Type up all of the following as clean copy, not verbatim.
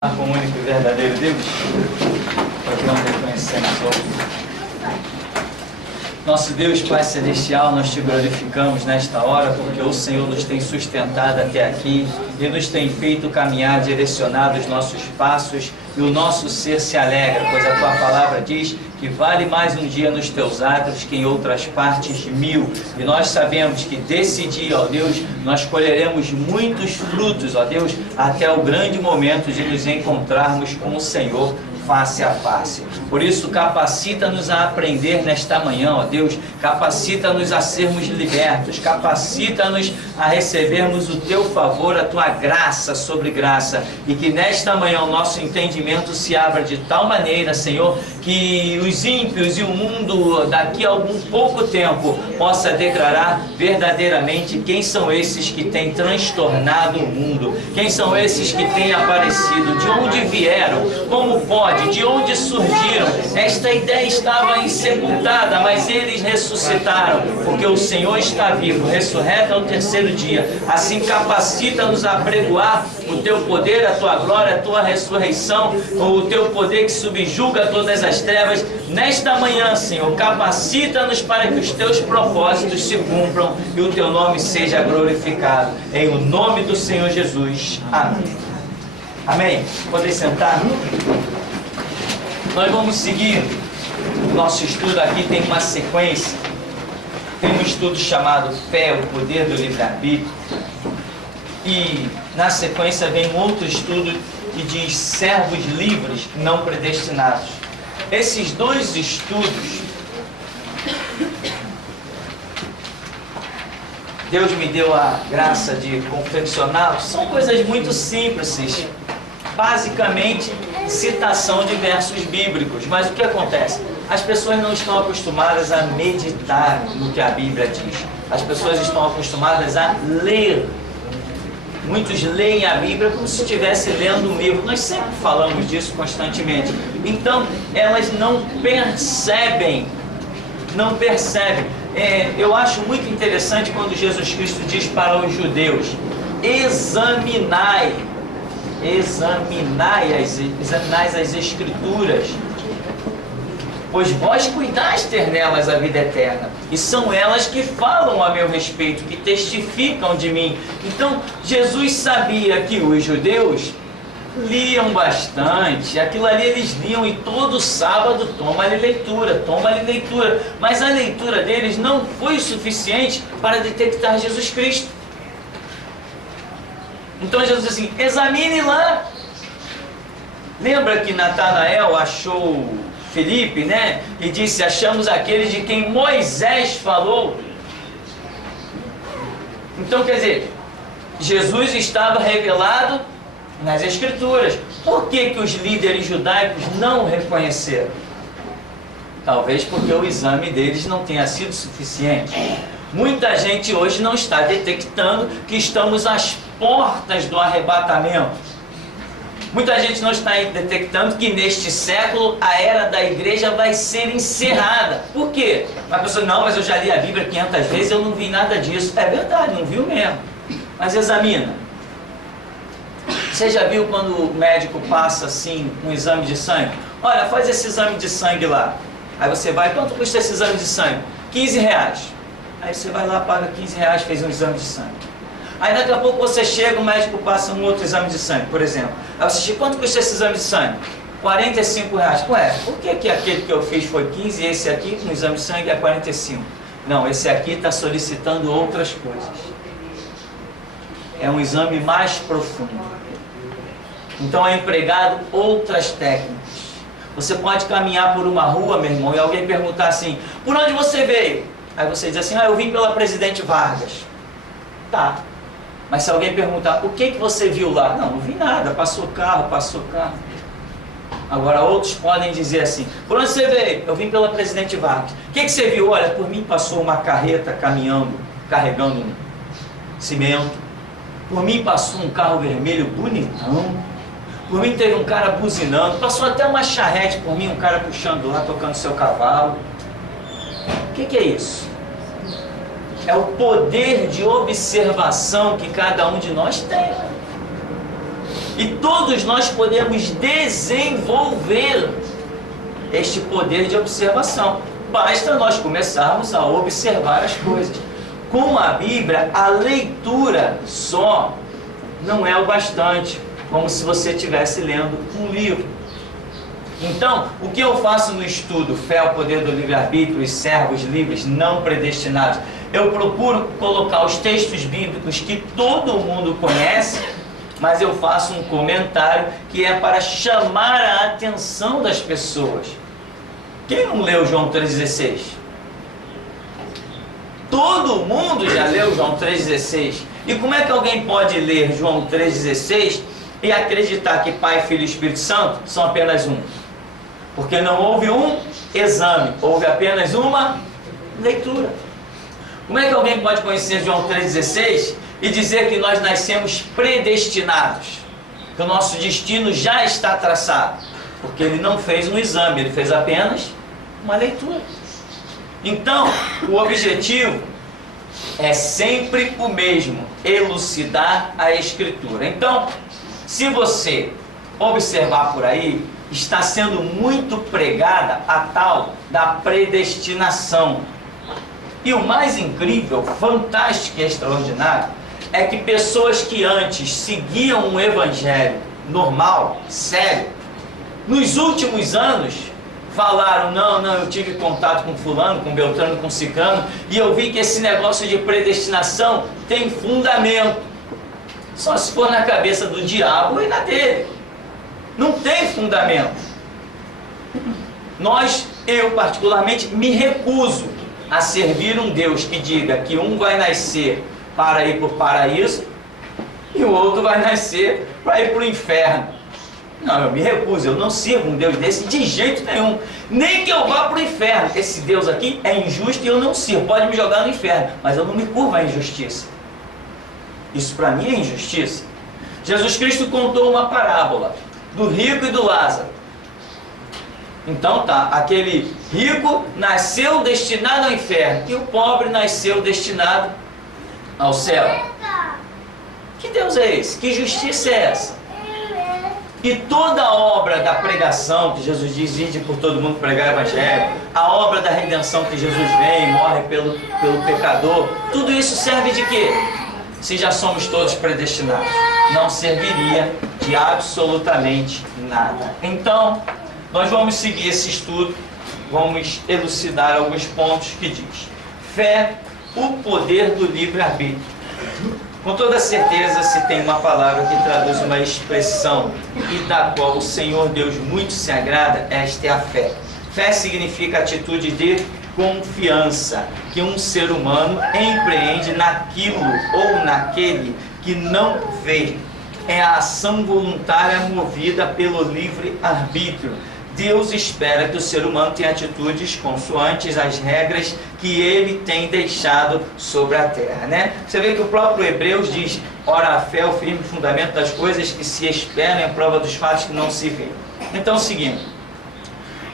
Com o único e verdadeiro Deus, porque não reconhecemos outro. Nosso Deus, Pai Celestial, nós te glorificamos nesta hora, porque o Senhor nos tem sustentado até aqui e nos tem feito caminhar direcionado os nossos passos, e o nosso ser se alegra, pois a tua palavra diz que vale mais um dia nos teus atos que em outras partes 1000. E nós sabemos que desse dia, ó Deus, nós colheremos muitos frutos, ó Deus, até o grande momento de nos encontrarmos com o Senhor face a face. Por isso, capacita-nos a aprender nesta manhã, ó Deus, capacita-nos a sermos libertos, capacita-nos a recebermos o teu favor, a tua graça sobre graça, e que nesta manhã o nosso entendimento se abra de tal maneira, Senhor, que os ímpios e o mundo daqui a algum pouco tempo possa declarar verdadeiramente quem são esses que têm transtornado o mundo, quem são esses que têm aparecido, de onde vieram, como pode, de onde surgiram. Esta ideia estava insepultada, mas eles ressuscitaram, porque o Senhor está vivo, ressurreto ao terceiro dia. Assim capacita-nos a pregoar o teu poder, a tua glória, a tua ressurreição, o teu poder que subjuga todas as trevas. Nesta manhã, Senhor, capacita-nos para que os teus propósitos se cumpram e o teu nome seja glorificado. Em o nome do Senhor Jesus. Amém. Amém. Podem sentar? Nós vamos seguir o nosso estudo aqui, tem uma sequência. Tem um estudo chamado Fé, o Poder do Livre-Arbítrio. E na sequência vem um outro estudo que diz servos livres não predestinados. Esses dois estudos, Deus me deu a graça de confeccioná-los, são coisas muito simples, basicamente citação de versos bíblicos. Mas o que acontece? As pessoas não estão acostumadas a meditar no que a Bíblia diz. As pessoas estão acostumadas a ler. Muitos leem a Bíblia como se estivesse lendo um livro. Nós sempre falamos disso constantemente. Então, elas não percebem. Eu acho muito interessante quando Jesus Cristo diz para os judeus: examinai as Escrituras, pois vós cuidais ter nelas a vida eterna, e são elas que falam a meu respeito, que testificam de mim. Então, Jesus sabia que os judeus liam bastante, aquilo ali eles liam, e todo sábado toma-lhe leitura, mas a leitura deles não foi suficiente para detectar Jesus Cristo. Então Jesus diz assim: examine lá. Lembra que Natanael achou Felipe, né? E disse: achamos aquele de quem Moisés falou. Então, quer dizer, Jesus estava revelado nas Escrituras. Por que os líderes judaicos não o reconheceram? Talvez porque o exame deles não tenha sido suficiente. Muita gente hoje não está detectando que estamos às portas do arrebatamento. Muita gente não está detectando que neste século a era da igreja vai ser encerrada. Por quê? Uma pessoa: não, mas eu já li a Bíblia 500 vezes, eu não vi nada disso. É verdade, não viu mesmo. Mas examina. Você já viu quando o médico passa assim um exame de sangue? Olha, faz esse exame de sangue lá. Aí você vai: quanto custa esse exame de sangue? R$15. Aí você vai lá, paga R$15, fez um exame de sangue. Aí daqui a pouco você chega, o médico passa um outro exame de sangue, por exemplo. Aí você chega: quanto custa esse exame de sangue? R$45. Ué, por que aquele que eu fiz foi 15 e esse aqui, com exame de sangue, é 45? Não, esse aqui está solicitando outras coisas. É um exame mais profundo. Então é empregado outras técnicas. Você pode caminhar por uma rua, meu irmão, e alguém perguntar assim: por onde você veio? Aí você diz assim: eu vim pela Presidente Vargas. Tá. Mas se alguém perguntar: o que você viu lá? Não vi nada, passou carro. Agora outros podem dizer assim: por onde você veio? Eu vim pela Presidente Vargas. O que você viu? Olha, por mim passou uma carreta caminhando, carregando cimento. Por mim passou um carro vermelho bonitão. Por mim teve um cara buzinando. Passou até uma charrete por mim, um cara puxando lá, tocando seu cavalo. O que é isso? É o poder de observação que cada um de nós tem. E todos nós podemos desenvolver este poder de observação. Basta nós começarmos a observar as coisas. Com a Bíblia, a leitura só não é o bastante, como se você estivesse lendo um livro. Então, o que eu faço no estudo Fé, o Poder do Livre-Arbítrio e Servos Livres Não Predestinados? Eu procuro colocar os textos bíblicos que todo mundo conhece, mas eu faço um comentário que é para chamar a atenção das pessoas. Quem não leu João 3,16? Todo mundo já leu João 3,16. E como é que alguém pode ler João 3,16 e acreditar que Pai, Filho e Espírito Santo são apenas um? Porque não houve um exame, houve apenas uma leitura. Como é que alguém pode conhecer João 3,16 e dizer que nós nascemos predestinados? Que o nosso destino já está traçado? Porque ele não fez um exame, ele fez apenas uma leitura. Então, o objetivo é sempre o mesmo, elucidar a Escritura. Então, se você observar por aí, está sendo muito pregada a tal da predestinação. E o mais incrível, fantástico e extraordinário é que pessoas que antes seguiam um evangelho normal, sério, nos últimos anos falaram, não, eu tive contato com fulano, com beltrano, com ciclano, e eu vi que esse negócio de predestinação tem fundamento. Só se for na cabeça do diabo e na dele. Não tem fundamento. Eu particularmente, me recuso a servir um Deus que diga que um vai nascer para ir para o paraíso e o outro vai nascer para ir para o inferno. Não, eu me recuso, eu não sirvo um Deus desse de jeito nenhum. Nem que eu vá para o inferno. Esse Deus aqui é injusto e eu não sirvo. Pode me jogar no inferno, mas eu não me curvo à injustiça. Isso para mim é injustiça. Jesus Cristo contou uma parábola do rico e do Lázaro. Então tá, aquele rico nasceu destinado ao inferno e o pobre nasceu destinado ao céu. Que Deus é esse? Que justiça é essa? E toda a obra da pregação, que Jesus diz, ide por todo mundo pregar o evangelho, a obra da redenção que Jesus vem e morre pelo pecador, tudo isso serve de quê? Se já somos todos predestinados, não serviria de absolutamente nada. Então, nós vamos seguir esse estudo, vamos elucidar alguns pontos que diz: fé, o poder do livre-arbítrio. Com toda certeza, se tem uma palavra que traduz uma expressão e da qual o Senhor Deus muito se agrada, esta é a fé. Fé significa atitude de confiança que um ser humano empreende naquilo ou naquele que não vê. É a ação voluntária movida pelo livre-arbítrio. Deus espera que o ser humano tenha atitudes consoantes às regras que ele tem deixado sobre a terra, né? Você vê que o próprio Hebreus diz, ora a fé é o firme fundamento das coisas que se esperam e a prova dos fatos que não se vêem. Então, seguindo,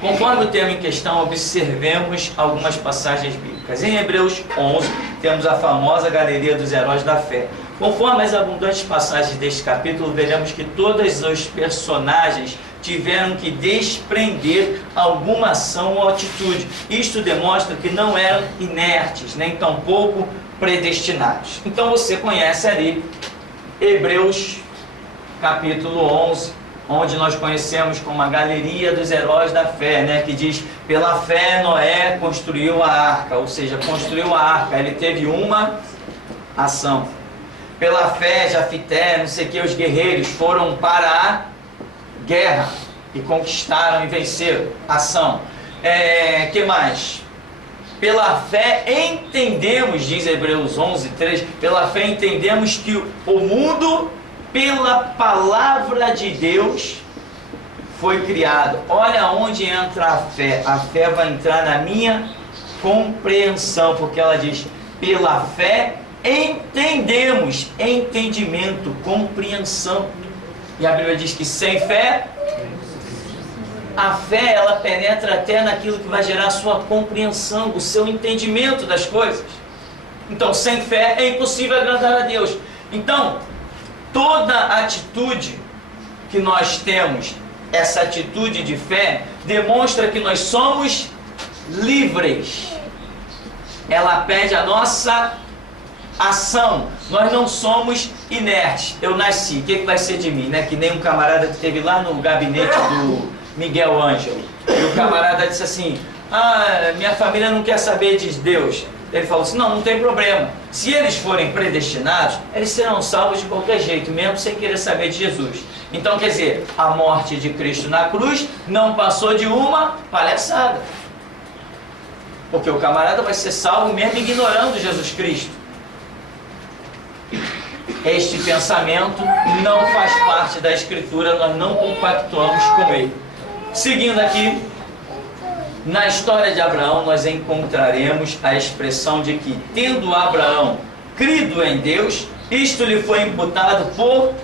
conforme o tema em questão, observemos algumas passagens bíblicas. Em Hebreus 11, temos a famosa galeria dos heróis da fé. Conforme as abundantes passagens deste capítulo, veremos que todos os personagens tiveram que desprender alguma ação ou atitude. Isto demonstra que não eram inertes, nem tampouco predestinados. Então você conhece ali Hebreus capítulo 11, onde nós conhecemos como a galeria dos heróis da fé, né? Que diz, pela fé Noé construiu a arca, ou seja, construiu a arca, ele teve uma ação. Pela fé Jafité, não sei o que, os guerreiros foram para a guerra e conquistaram e venceram. Ação. Que mais? Pela fé entendemos, diz Hebreus 11, 3, pela fé entendemos que o mundo, pela palavra de Deus, foi criado. Olha onde entra a fé. A fé vai entrar na minha compreensão, porque ela diz, pela fé entendemos, entendimento, compreensão. E a Bíblia diz que sem fé, a fé ela penetra até naquilo que vai gerar a sua compreensão, o seu entendimento das coisas. Então, sem fé é impossível agradar a Deus. Então, toda atitude que nós temos essa atitude de fé, demonstra que nós somos livres. Ela pede a nossa ação. Nós não somos inertes. Eu nasci, o que vai ser de mim? Né? Que nem um camarada que esteve lá no gabinete do Miguel Ângelo. E o camarada disse assim: minha família não quer saber de Deus. Ele falou assim: não tem problema. Se eles forem predestinados, eles serão salvos de qualquer jeito, mesmo sem querer saber de Jesus. Então, quer dizer, a morte de Cristo na cruz não passou de uma palhaçada. Porque o camarada vai ser salvo mesmo ignorando Jesus Cristo. Este pensamento não faz parte da Escritura, nós não compactuamos com ele. Seguindo aqui, na história de Abraão, nós encontraremos a expressão de que, tendo Abraão crido em Deus, isto lhe foi imputado por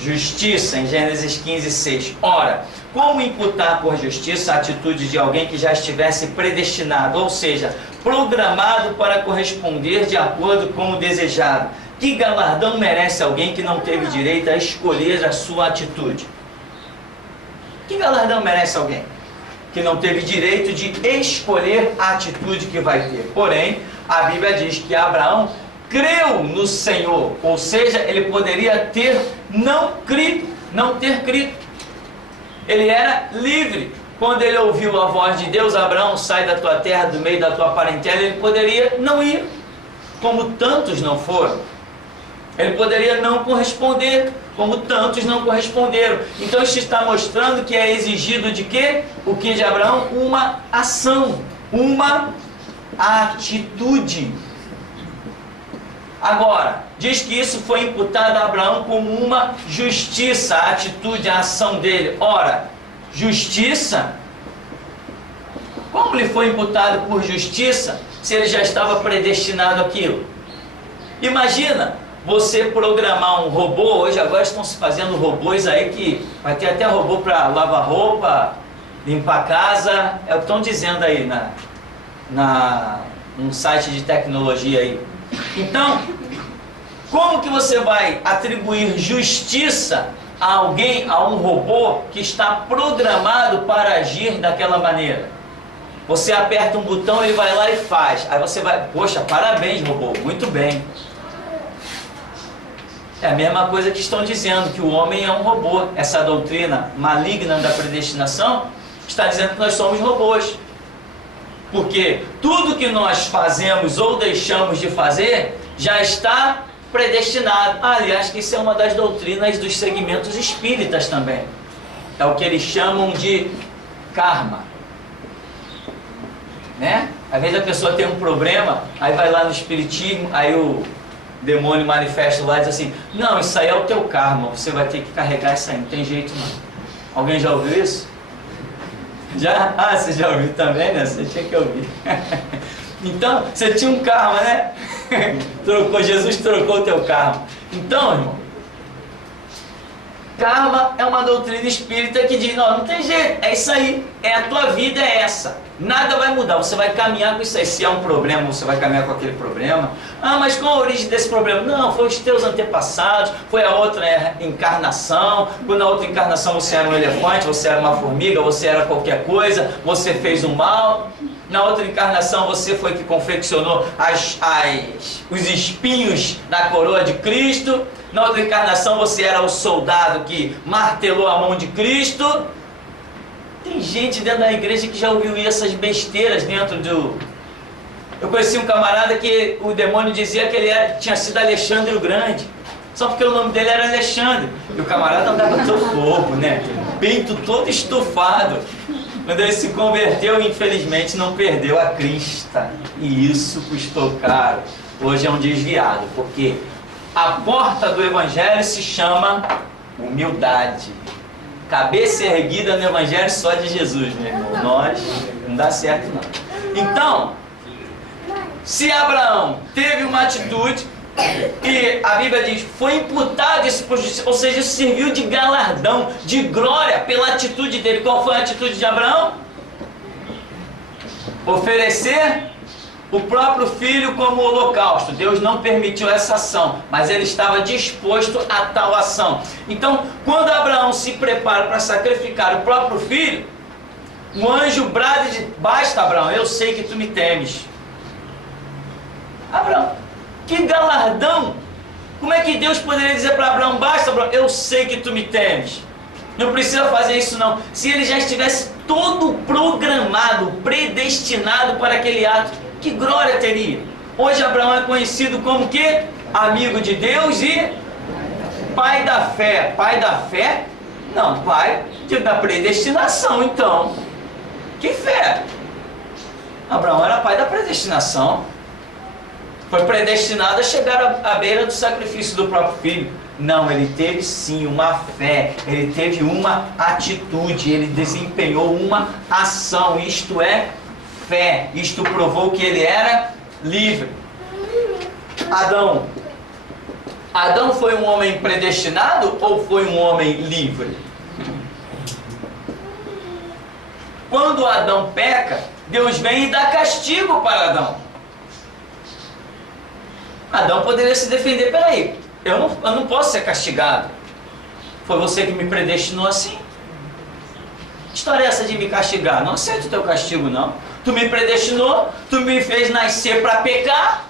justiça, em Gênesis 15:6. Ora, como imputar por justiça a atitude de alguém que já estivesse predestinado, ou seja, programado para corresponder de acordo com o desejado? Que galardão merece alguém que não teve direito a escolher a sua atitude? Que galardão merece alguém que não teve direito de escolher a atitude que vai ter? Porém, a Bíblia diz que Abraão creu no Senhor, ou seja, ele poderia não ter crido. Ele era livre. Quando ele ouviu a voz de Deus: Abraão, sai da tua terra, do meio da tua parentela, ele poderia não ir, como tantos não foram. Ele poderia não corresponder, como tantos não corresponderam. Então isso está mostrando que é exigido de quê? O que de Abraão? Uma ação, uma atitude. Agora, diz que isso foi imputado a Abraão como uma justiça, a atitude, a ação dele. Ora, justiça? Como lhe foi imputado por justiça, se ele já estava predestinado àquilo? Imagina você programar um robô. Hoje agora estão se fazendo robôs aí que vai ter até robô para lavar roupa, limpar a casa. É o que estão dizendo aí num site de tecnologia aí. Então, como que você vai atribuir justiça a alguém, a um robô que está programado para agir daquela maneira? Você aperta um botão, ele vai lá e faz. Aí você vai: poxa, parabéns, robô, muito bem. É a mesma coisa que estão dizendo, que o homem é um robô. Essa doutrina maligna da predestinação está dizendo que nós somos robôs. Porque tudo que nós fazemos ou deixamos de fazer já está predestinado. Aliás, que isso é uma das doutrinas dos segmentos espíritas também. É o que eles chamam de karma. Né? Às vezes a pessoa tem um problema, aí vai lá no espiritismo, aí o demônio manifesta lá e diz assim: não, isso aí é o teu karma, você vai ter que carregar isso aí, não tem jeito não. Alguém já ouviu isso? Já? Ah, você já ouviu também, né? Você tinha que ouvir. Então, você tinha um karma, né? Jesus trocou o teu karma. Então, irmão, karma é uma doutrina espírita que diz: não tem jeito, é isso aí, a tua vida é essa, nada vai mudar, você vai caminhar com isso aí. Se é um problema, você vai caminhar com aquele problema. Mas qual a origem desse problema? Não, foi os teus antepassados, foi a outra encarnação. Quando na outra encarnação você era um elefante, você era uma formiga, você era qualquer coisa, você fez um mal. Na outra encarnação você foi que confeccionou os espinhos da coroa de Cristo. Na outra encarnação você era o soldado que martelou a mão de Cristo. Tem gente dentro da igreja que já ouviu essas besteiras dentro do... Eu conheci um camarada que o demônio dizia que ele tinha sido Alexandre o Grande, só porque o nome dele era Alexandre. E o camarada andava todo bobo, né? Peito todo estufado. Quando ele se converteu, infelizmente não perdeu a crista. E isso custou caro. Hoje é um desviado, porque a porta do Evangelho se chama humildade. Cabeça erguida no Evangelho só de Jesus, meu irmão. Nós, não dá certo não. Então, se Abraão teve uma atitude, e a Bíblia diz, foi imputado isso por justiça, ou seja, isso serviu de galardão, de glória pela atitude dele. Qual foi a atitude de Abraão? Oferecer o próprio filho como holocausto. Deus não permitiu essa ação, mas ele estava disposto a tal ação. Então, quando Abraão se prepara para sacrificar o próprio filho, um anjo brada e diz: basta, Abraão, eu sei que tu me temes. Abraão, que galardão! Como é que Deus poderia dizer para Abraão: basta, Abraão, eu sei que tu me temes? Não precisa fazer isso não. Se ele já estivesse todo programado, predestinado para aquele ato, que glória teria? Hoje Abraão é conhecido como que? Amigo de Deus e pai da fé. Pai da fé? Não, pai da predestinação, então. Que fé? Abraão era pai da predestinação. Foi predestinado a chegar à beira do sacrifício do próprio filho. Não, ele teve sim uma fé, ele teve uma atitude, ele desempenhou uma ação, isto é, fé. Isto provou que ele era livre. Adão foi um homem predestinado ou foi um homem livre? Quando Adão peca, Deus vem e dá castigo para Adão. Adão poderia se defender: peraí, eu não posso ser castigado. Foi você que me predestinou assim. Que história é essa de me castigar? Não aceito o teu castigo, não. Tu me predestinou, tu me fez nascer para pecar.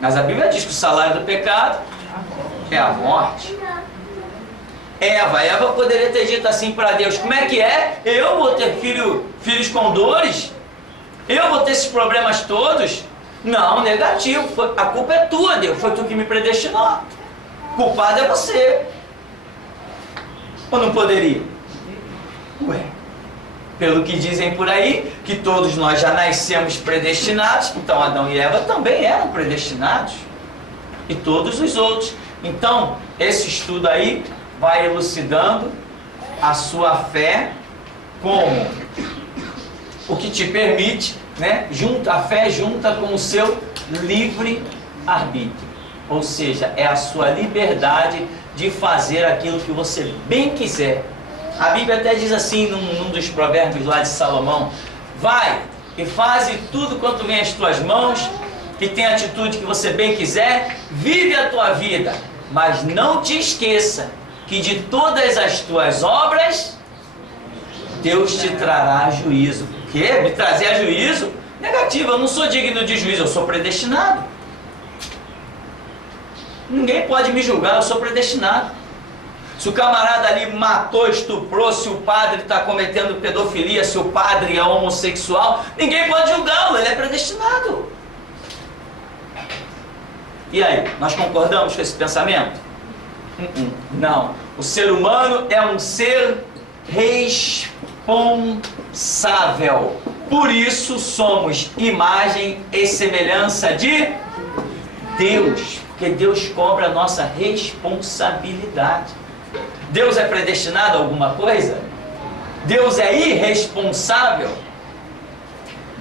Mas a Bíblia diz que o salário do pecado é a morte. Eva poderia ter dito assim para Deus: como é que é? Eu vou ter filhos com dores? Eu vou ter esses problemas todos? Não, negativo. A culpa é tua, Deus. Foi tu que me predestinou. Culpado é você. Ou não poderia? Ué, pelo que dizem por aí, que todos nós já nascemos predestinados, então Adão e Eva também eram predestinados. E todos os outros. Então, esse estudo aí vai elucidando a sua fé como o que te permite, né? A fé junta com o seu livre arbítrio. Ou seja, é a sua liberdade de fazer aquilo que você bem quiser. A Bíblia até diz assim num dos provérbios lá de Salomão: vai e faze tudo quanto vem às tuas mãos, e tem a atitude que você bem quiser, vive a tua vida, mas não te esqueça que de todas as tuas obras Deus te trará juízo. O quê? Me trazer a juízo? Negativo, eu não sou digno de juízo, eu sou predestinado. Ninguém pode me julgar, eu sou predestinado. Se o camarada ali matou, estuprou, se o padre está cometendo pedofilia, se o padre é homossexual, ninguém pode julgá-lo, ele é predestinado. E aí, nós concordamos com esse pensamento? Não. O ser humano é um ser responsável. Por isso somos imagem e semelhança de Deus. Porque Deus cobra a nossa responsabilidade. Deus é predestinado a alguma coisa? Deus é irresponsável?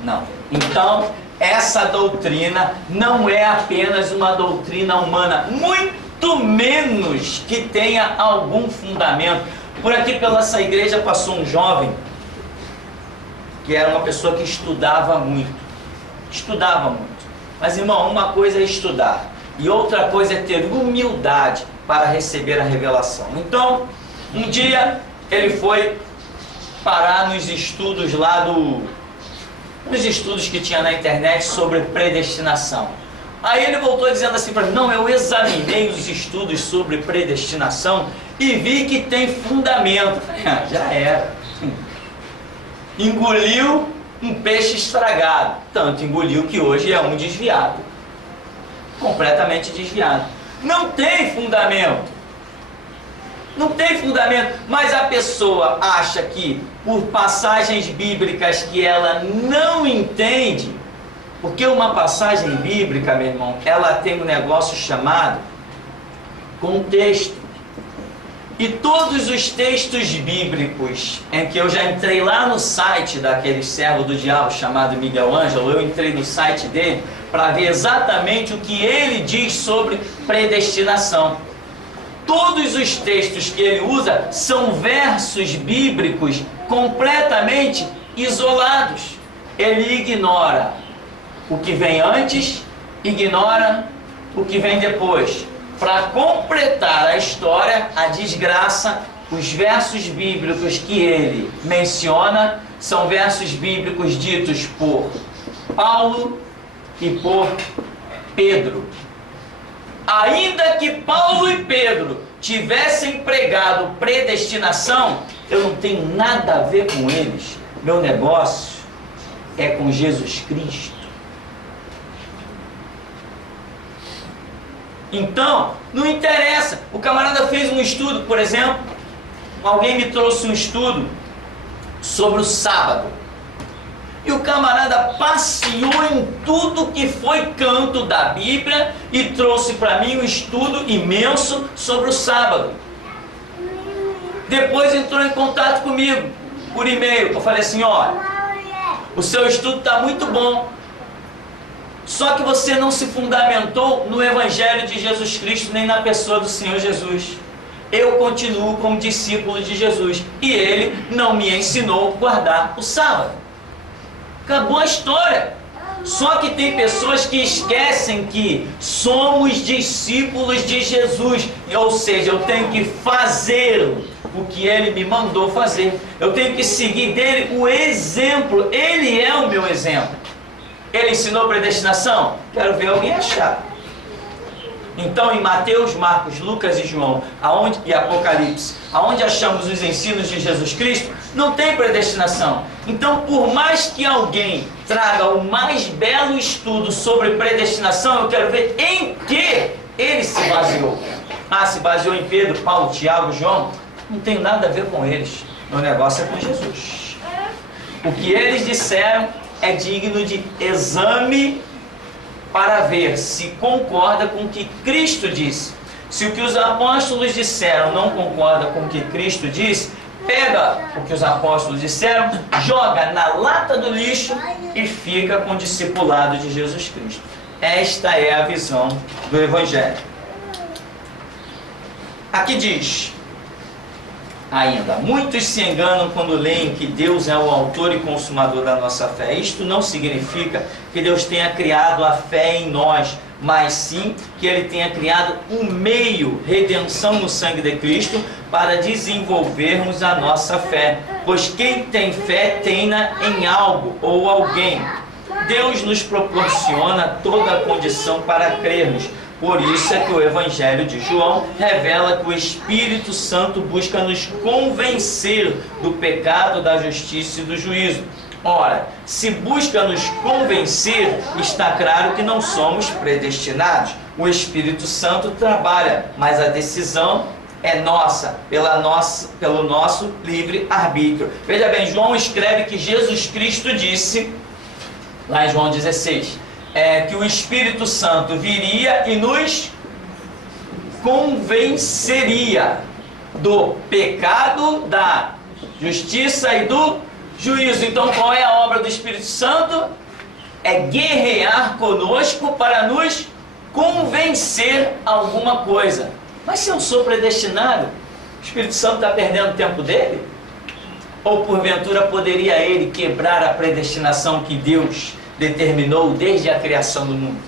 Não. Então, essa doutrina não é apenas uma doutrina humana, muito menos que tenha algum fundamento. Por aqui pela essa igreja passou um jovem que era uma pessoa que estudava muito. Mas, irmão, uma coisa é estudar e outra coisa é ter humildade para receber a revelação. Então, um dia ele foi parar nos estudos lá nos estudos que tinha na internet sobre predestinação. Aí ele voltou dizendo assim para mim: não, eu examinei os estudos sobre predestinação e vi que tem fundamento. Já era. Engoliu um peixe estragado. Tanto engoliu que hoje é um desviado. Completamente desviado. Não tem fundamento. Não tem fundamento. Mas a pessoa acha que por passagens bíblicas que ela não entende, porque uma passagem bíblica, meu irmão, ela tem um negócio chamado contexto. E todos os textos bíblicos em que eu já entrei lá no site daquele servo do diabo chamado Miguel Ângelo, eu entrei no site dele para ver exatamente o que ele diz sobre predestinação. Todos os textos que ele usa são versos bíblicos completamente isolados. ele ignora o que vem antes, ignora o que vem depois. Para completar a história, a desgraça, os versos bíblicos que ele menciona são versos bíblicos ditos por Paulo e por Pedro. Ainda que Paulo e Pedro tivessem pregado predestinação, eu não tenho nada a ver com eles. Meu negócio é com Jesus Cristo. Então, não interessa. O camarada fez um estudo, por exemplo, alguém me trouxe um estudo sobre o sábado. E o camarada passeou em tudo que foi canto da Bíblia e trouxe para mim um estudo imenso sobre o sábado. Depois entrou em contato comigo por e-mail. Eu falei assim, olha, o seu estudo está muito bom, só que você não se fundamentou no Evangelho de Jesus Cristo, nem na pessoa do Senhor Jesus. Eu continuo como discípulo de Jesus e ele não me ensinou a guardar o sábado. Acabou a história. Só que tem pessoas que esquecem que somos discípulos de Jesus, ou seja, eu tenho que fazer o que ele me mandou fazer. Eu tenho que seguir dele o exemplo. Ele é o meu exemplo. Ele ensinou predestinação? Quero ver alguém achar. Então, em Mateus, Marcos, Lucas e João, e Apocalipse, aonde achamos os ensinos de Jesus Cristo, não tem predestinação. Então, por mais que alguém traga o mais belo estudo sobre predestinação, eu quero ver em que ele se baseou. Ah, se baseou em Pedro, Paulo, Tiago, João? Não tem nada a ver com eles. Meu negócio é com Jesus. O que eles disseram é digno de exame para ver se concorda com o que Cristo disse. Se o que os apóstolos disseram não concorda com o que Cristo disse, pega o que os apóstolos disseram, joga na lata do lixo e fica com o discipulado de Jesus Cristo. Esta é a visão do Evangelho. Aqui diz ainda, muitos se enganam quando leem que Deus é o autor e consumador da nossa fé. Isto não significa que Deus tenha criado a fé em nós, mas sim que Ele tenha criado um meio, redenção no sangue de Cristo, para desenvolvermos a nossa fé. Pois quem tem fé tem-na em algo ou alguém. Deus nos proporciona toda a condição para crermos. Por isso é que o Evangelho de João revela que o Espírito Santo busca nos convencer do pecado, da justiça e do juízo. Ora, se busca nos convencer, está claro que não somos predestinados. O Espírito Santo trabalha, mas a decisão é nossa, pelo nosso livre-arbítrio. Veja bem, João escreve que Jesus Cristo disse, lá em João 16, que o Espírito Santo viria e nos convenceria do pecado, da justiça e do juízo. Então, qual é a obra do Espírito Santo? É guerrear conosco para nos convencer alguma coisa. Mas se eu sou predestinado, o Espírito Santo está perdendo o tempo dele? Ou porventura poderia ele quebrar a predestinação que Deus determinou desde a criação do mundo?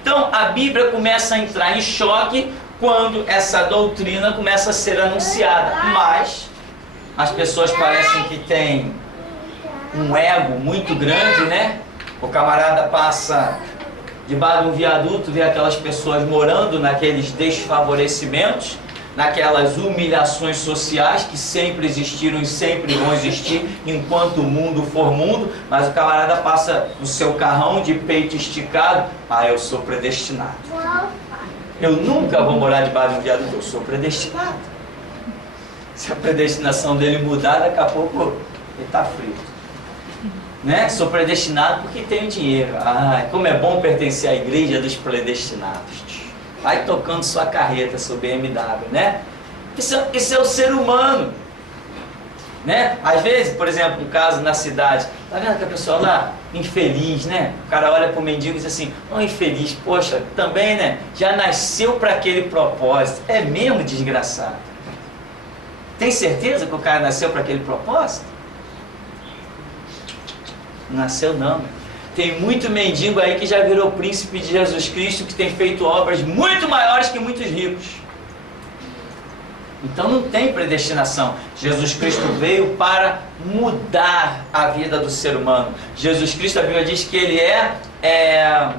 Então a Bíblia começa a entrar em choque quando essa doutrina começa a ser anunciada, mas as pessoas parecem que têm um ego muito grande, né? O camarada passa debaixo de um viaduto, vê aquelas pessoas morando naqueles desfavorecimentos, naquelas humilhações sociais que sempre existiram e sempre vão existir enquanto o mundo for mundo, mas o camarada passa no seu carrão de peito esticado, eu sou predestinado. Eu nunca vou morar debaixo de um viaduto, eu sou predestinado. Se a predestinação dele mudar, daqui a pouco ele está frito. Né? Sou predestinado porque tenho dinheiro. Como é bom pertencer à igreja dos predestinados. Vai tocando sua carreta, seu BMW, né? Isso é o ser humano, né? Às vezes, por exemplo, um caso na cidade, tá vendo que a pessoa lá, infeliz, né? O cara olha para o mendigo e diz assim, infeliz, poxa, também, né? Já nasceu para aquele propósito. É mesmo desgraçado. Tem certeza que o cara nasceu para aquele propósito? Nasceu não. Tem muito mendigo aí que já virou príncipe de Jesus Cristo, que tem feito obras muito maiores que muitos ricos. Então não tem predestinação. Jesus Cristo veio para mudar a vida do ser humano. Jesus Cristo, a Bíblia diz que Ele é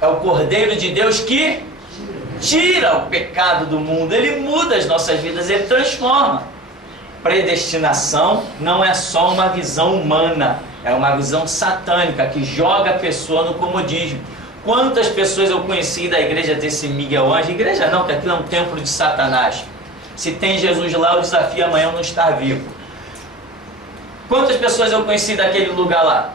o Cordeiro de Deus que tira o pecado do mundo. Ele muda as nossas vidas, Ele transforma. Predestinação não é só uma visão humana, é uma visão satânica que joga a pessoa no comodismo. Quantas pessoas eu conheci da igreja desse Miguel Ângelo? Igreja não, que aquilo é um templo de Satanás. Se tem Jesus lá, eu desafio amanhã não estar vivo. Quantas pessoas eu conheci daquele lugar lá?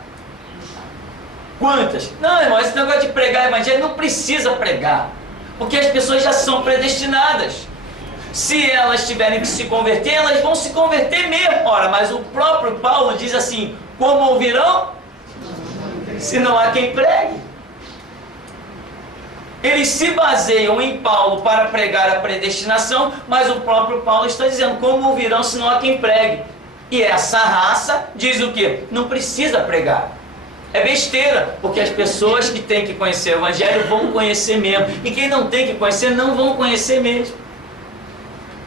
Quantas? Não, irmão, esse negócio de pregar evangelho não precisa pregar, porque as pessoas já são predestinadas. Se elas tiverem que se converter, elas vão se converter mesmo. Ora, mas o próprio Paulo diz assim: como ouvirão, se não há quem pregue? Eles se baseiam em Paulo para pregar a predestinação, mas o próprio Paulo está dizendo: como ouvirão se não há quem pregue? E essa raça diz o quê? Não precisa pregar. É besteira, porque as pessoas que têm que conhecer o evangelho vão conhecer mesmo, e quem não tem que conhecer não vão conhecer mesmo.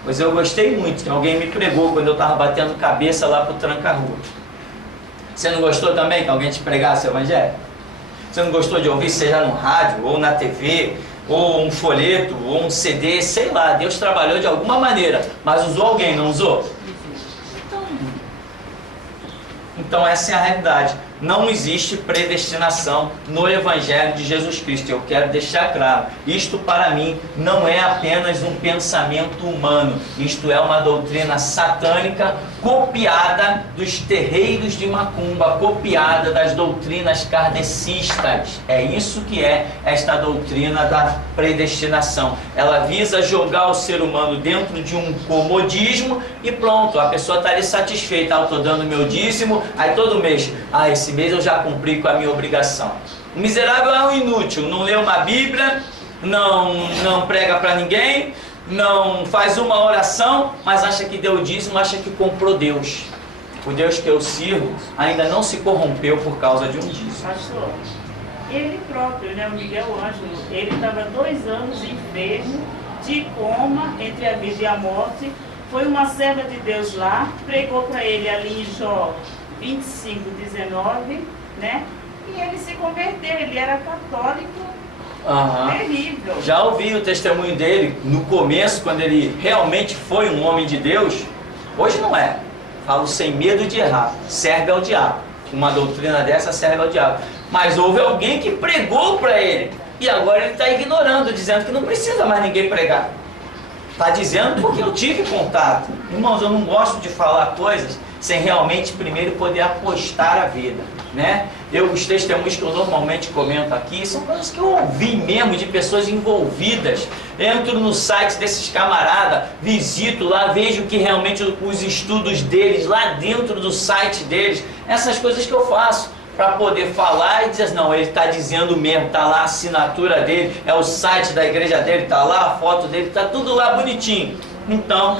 Pois eu gostei muito que alguém me pregou quando eu estava batendo cabeça lá para o tranca-rua. Você não gostou também que alguém te pregasse o evangelho? Você não gostou de ouvir, seja no rádio, ou na TV, ou um folheto, ou um CD, sei lá, Deus trabalhou de alguma maneira, mas usou alguém, não usou? Então essa é a realidade. Não existe predestinação no Evangelho de Jesus Cristo. Eu quero deixar claro, isto para mim não é apenas um pensamento humano. Isto é uma doutrina satânica copiada dos terreiros de macumba, copiada das doutrinas kardecistas. É isso que é esta doutrina da predestinação. Ela visa jogar o ser humano dentro de um comodismo e pronto, a pessoa está ali satisfeita. Eu estou dando meu dízimo, aí todo mês, esse mês eu já cumpri com a minha obrigação. O miserável é um inútil, não lê uma Bíblia, não prega para ninguém, não faz uma oração, mas acha que deu dízimo, acha que comprou Deus. O Deus que eu sirvo ainda não se corrompeu por causa de um dízimo. Pastor, ele próprio, o Miguel Ângelo, ele estava 2 anos enfermo, de coma, entre a vida e a morte. Foi uma serva de Deus lá, pregou para ele ali em Jó 25:19, né? E ele se converteu, ele era católico, terrível. Já ouvi o testemunho dele no começo, quando ele realmente foi um homem de Deus. Hoje não é. Falo sem medo de errar. Serve ao diabo. Uma doutrina dessa serve ao diabo. Mas houve alguém que pregou para ele. E agora ele está ignorando, dizendo que não precisa mais ninguém pregar. Está dizendo porque eu tive contato. Irmãos, eu não gosto de falar coisas sem realmente primeiro poder apostar a vida, né? Os testemunhos que eu normalmente comento aqui são coisas que eu ouvi mesmo de pessoas envolvidas. Entro no site desses camaradas, visito lá, vejo que realmente os estudos deles lá dentro do site deles, essas coisas que eu faço para poder falar e dizer, não, ele está dizendo mesmo, está lá a assinatura dele, é o site da igreja dele, está lá a foto dele, está tudo lá bonitinho. Então,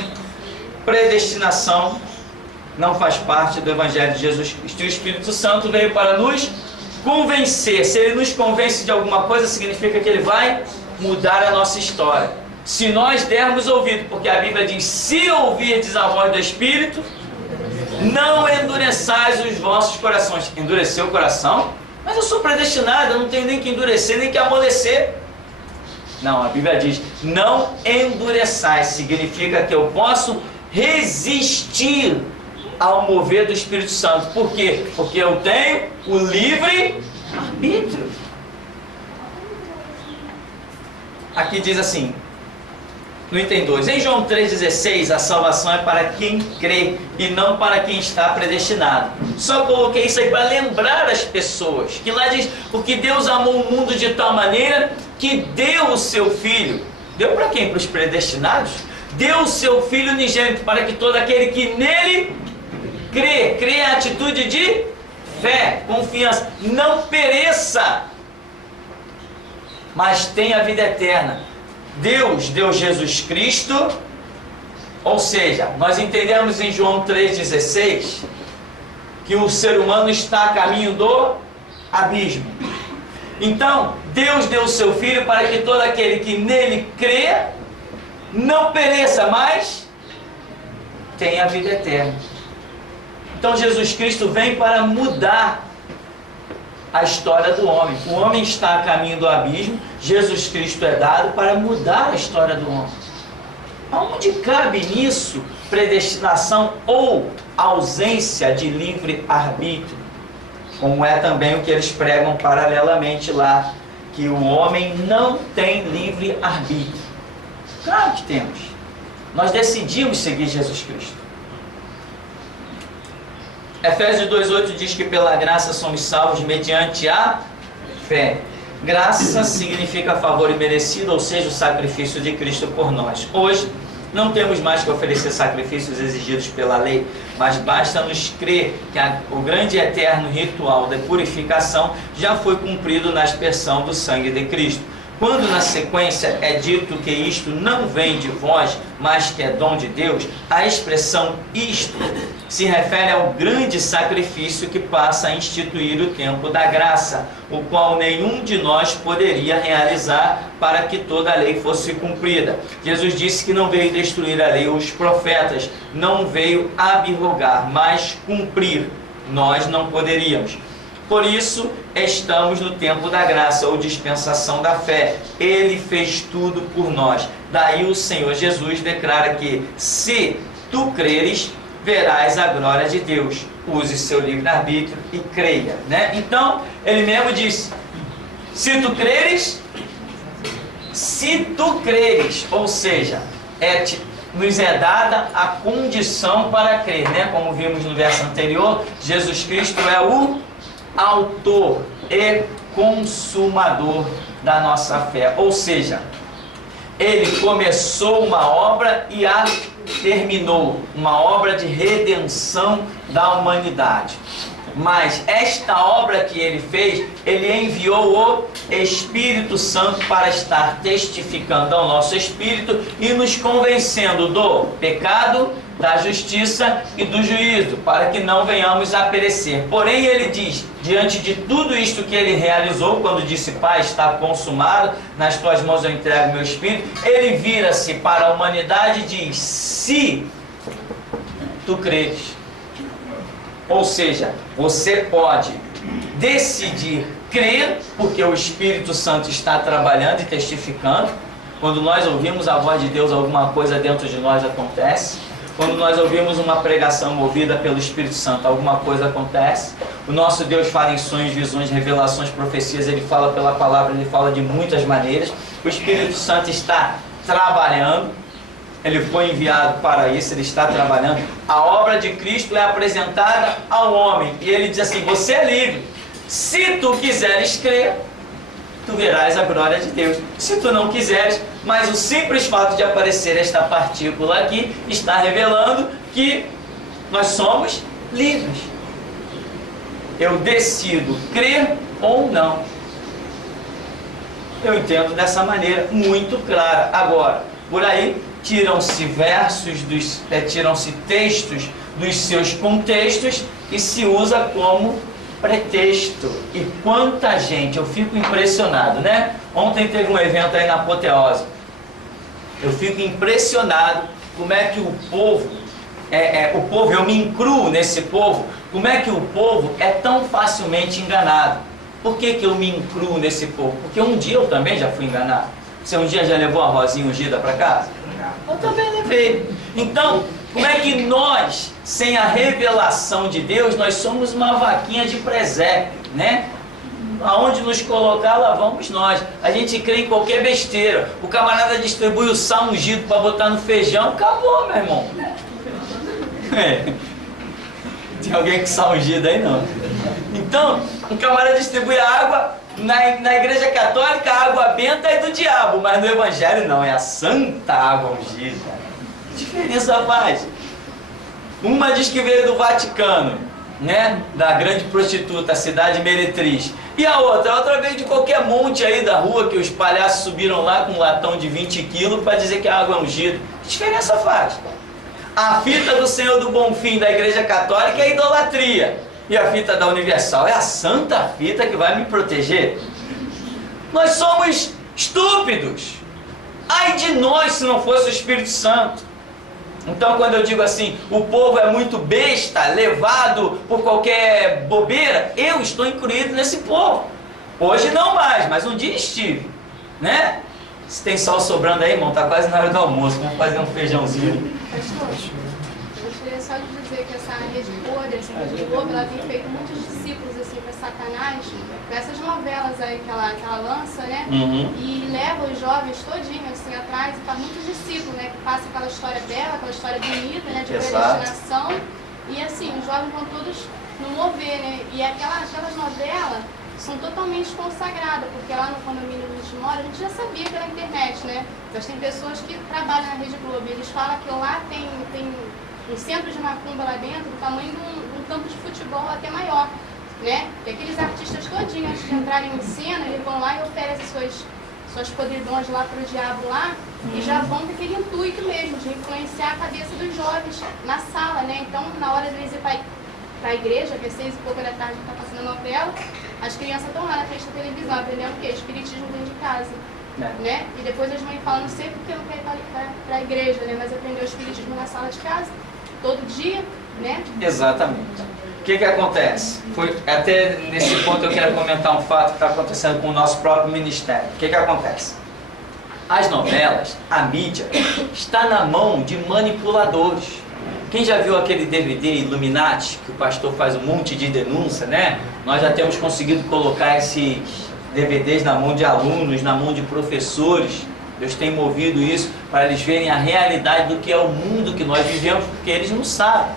predestinação não faz parte do Evangelho de Jesus Cristo. E o Espírito Santo veio para nos convencer. Se ele nos convence de alguma coisa, significa que ele vai mudar a nossa história. Se nós dermos ouvido, porque a Bíblia diz, se ouvirdes a voz do Espírito, não endureçais os vossos corações. Endurecer o coração? Mas eu sou predestinado, eu não tenho nem que endurecer, nem que amolecer. Não, a Bíblia diz, não endureçais. Significa que eu posso resistir ao mover do Espírito Santo. Por quê? Porque eu tenho o livre arbítrio. Aqui diz assim, no item 2, em João 3,16, a salvação é para quem crê e não para quem está predestinado. Só coloquei isso aí para lembrar as pessoas, que lá diz, porque Deus amou o mundo de tal maneira que deu o seu Filho. Deu para quem? Para os predestinados? Deu o seu Filho unigênito para que todo aquele que nele crê é a atitude de fé, confiança, não pereça, mas tenha a vida eterna. Deus deu Jesus Cristo, ou seja, nós entendemos em João 3,16 que o ser humano está a caminho do abismo. Então, Deus deu o seu Filho para que todo aquele que nele crê não pereça, mas tenha a vida eterna. Então Jesus Cristo vem para mudar a história do homem. O homem está a caminho do abismo, Jesus Cristo é dado para mudar a história do homem. Aonde cabe nisso predestinação ou ausência de livre-arbítrio? Como é também o que eles pregam paralelamente lá, que o homem não tem livre-arbítrio. Claro que temos. Nós decidimos seguir Jesus Cristo. Efésios 2,8 diz que pela graça somos salvos mediante a fé. Graça significa favor imerecido, ou seja, o sacrifício de Cristo por nós. Hoje, não temos mais que oferecer sacrifícios exigidos pela lei, mas basta-nos crer que o grande e eterno ritual da purificação já foi cumprido na aspersão do sangue de Cristo. Quando na sequência é dito que isto não vem de vós, mas que é dom de Deus, a expressão isto se refere ao grande sacrifício que passa a instituir o tempo da graça, o qual nenhum de nós poderia realizar para que toda a lei fosse cumprida. Jesus disse que não veio destruir a lei ou os profetas, não veio abrogar, mas cumprir. Nós não poderíamos. Por isso, estamos no tempo da graça, ou dispensação da fé. Ele fez tudo por nós. Daí o Senhor Jesus declara que, se tu creres, verás a glória de Deus. Use seu livre-arbítrio e creia, né? Então, ele mesmo disse, se tu creres, ou seja, nos é dada a condição para crer, né? Como vimos no verso anterior, Jesus Cristo é o autor e consumador da nossa fé, ou seja, ele começou uma obra e a terminou, uma obra de redenção da humanidade. Mas esta obra que ele fez, ele enviou o Espírito Santo para estar testificando ao nosso espírito e nos convencendo do pecado, da justiça e do juízo, para que não venhamos a perecer. Porém, ele diz, diante de tudo isto que ele realizou, quando disse, Pai, está consumado, nas tuas mãos eu entrego meu espírito, ele vira-se para a humanidade e diz, se tu creres. Ou seja, você pode decidir crer, porque o Espírito Santo está trabalhando e testificando. Quando nós ouvimos a voz de Deus, alguma coisa dentro de nós acontece. Quando nós ouvimos uma pregação movida pelo Espírito Santo, alguma coisa acontece. O nosso Deus fala em sonhos, visões, revelações, profecias. Ele fala pela palavra, ele fala de muitas maneiras. O Espírito Santo está trabalhando. Ele foi enviado para isso, ele está trabalhando. A obra de Cristo é apresentada ao homem. E ele diz assim, você é livre. Se tu quiseres crer, tu verás a glória de Deus. Se tu não quiseres, mas o simples fato de aparecer esta partícula aqui, está revelando que nós somos livres. Eu decido crer ou não. Eu entendo dessa maneira muito clara. Agora, por aí, tiram-se tiram-se textos dos seus contextos e se usa como pretexto. E quanta gente, eu fico impressionado, né? Ontem teve um evento aí na Apoteose. Eu fico impressionado como é que o povo, eu me incluo nesse povo, como é que o povo é tão facilmente enganado. Por que eu me incluo nesse povo? Porque um dia eu também já fui enganado. Você um dia já levou a rosinha ungida para casa? Eu também levei. Então, como é que nós, sem a revelação de Deus, nós somos uma vaquinha de presépio, né? Aonde nos colocar, lá vamos nós. A gente crê em qualquer besteira. O camarada distribui o sal ungido para botar no feijão, acabou, meu irmão. Tem alguém com sal ungido aí, não? Então, o camarada distribui a água. Na igreja católica, a água benta é do diabo, mas no evangelho não, é a santa água ungida. Que diferença faz? Uma diz que veio do Vaticano, né? Da grande prostituta, a cidade meretriz. E a outra veio de qualquer monte aí da rua, que os palhaços subiram lá com um latão de 20 quilos para dizer que a água é ungida. Que diferença faz? A fita do Senhor do Bonfim da igreja católica é idolatria. E a fita da Universal é a santa fita que vai me proteger? Nós somos estúpidos. Ai de nós se não fosse o Espírito Santo. Então, quando eu digo assim, o povo é muito besta, levado por qualquer bobeira, eu estou incluído nesse povo. Hoje não mais, mas um dia estive, né? Se tem sal sobrando aí, irmão, tá quase na hora do almoço, vamos fazer um feijãozinho. Pastor, eu gostaria só de dizer que essa Rede Podre, essa Rede Globo, ela tem feito muitos discípulos assim para Satanás, com essas novelas aí que ela lança, né? E leva os jovens todinhos assim atrás e faz muitos discípulos, né? Que passa aquela história bela, aquela história bonita, né? De predestinação. E assim, os jovens vão todos no mover, né? E aquelas novelas são totalmente consagradas, porque lá no condomínio onde a gente mora, a gente já sabia pela internet, né? Mas tem pessoas que trabalham na Rede Globo e eles falam que lá tem um centro de macumba lá dentro, do tamanho de um campo de futebol até maior, né? E aqueles artistas todinhos, antes de entrarem em cena, eles vão lá e oferecem suas podridões lá pro diabo lá, e já vão com aquele intuito mesmo, de influenciar a cabeça dos jovens na sala, né? Então, na hora deles ir para a igreja, que é 6 e pouco da tarde, que está passando a novela, as crianças estão lá na frente da televisão, aprendendo o quê? Espiritismo dentro de casa. Né? E depois eles vão falar, não sei porque eu não quero ir para a igreja, né? Mas aprender o espiritismo na sala de casa, todo dia, né? Exatamente. O que acontece? Até nesse ponto eu quero comentar um fato que está acontecendo com o nosso próprio ministério. O que acontece? As novelas, a mídia, está na mão de manipuladores. Quem já viu aquele DVD Illuminati, que o pastor faz um monte de denúncia, né? Nós já temos conseguido colocar esses DVDs na mão de alunos, na mão de professores. Deus tem movido isso para eles verem a realidade do que é o mundo que nós vivemos, porque eles não sabem.